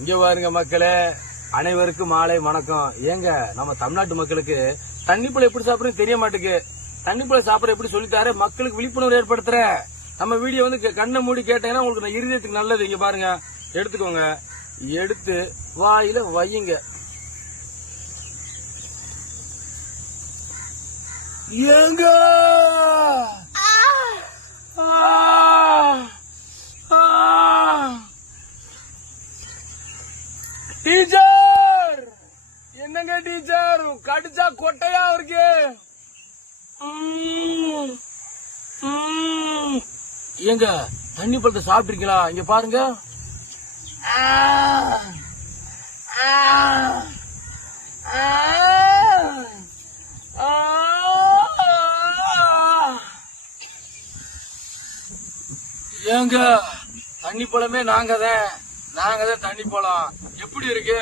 இங்க பாருங்க மக்களே, அனைவருக்கும் மாலை வணக்கம். ஏங்க நம்ம தமிழ்நாட்டு மக்களுக்கு தண்ணிப்பழம் எப்படி சாப்பிடுறது தெரிய மாட்டேங்குது. தண்ணிப்பழம் சாப்பிட எப்படி சொல்லித்தாரு, மக்களுக்கு விழிப்புணர்வு ஏற்படுத்துற நம்ம வீடியோ கண்ணை மூடி கேட்டீங்கன்னா உங்களுக்கு இருதயத்துக்கு நல்லது. இங்க பாருங்க, எடுத்துக்கோங்க, எடுத்து வாயில வையுங்க. ஏங்க டீச்சர், என்னங்க டீச்சர், கடிச்சா கொட்டையா இருக்கு. ஏங்க தண்ணி பழத்தை சாப்பிட்டுருக்கீங்களா? இங்க பாருங்க. ஏங்க தண்ணி பழமே நாங்க தான் தண்ணி பழம் எப்படி இருக்கு?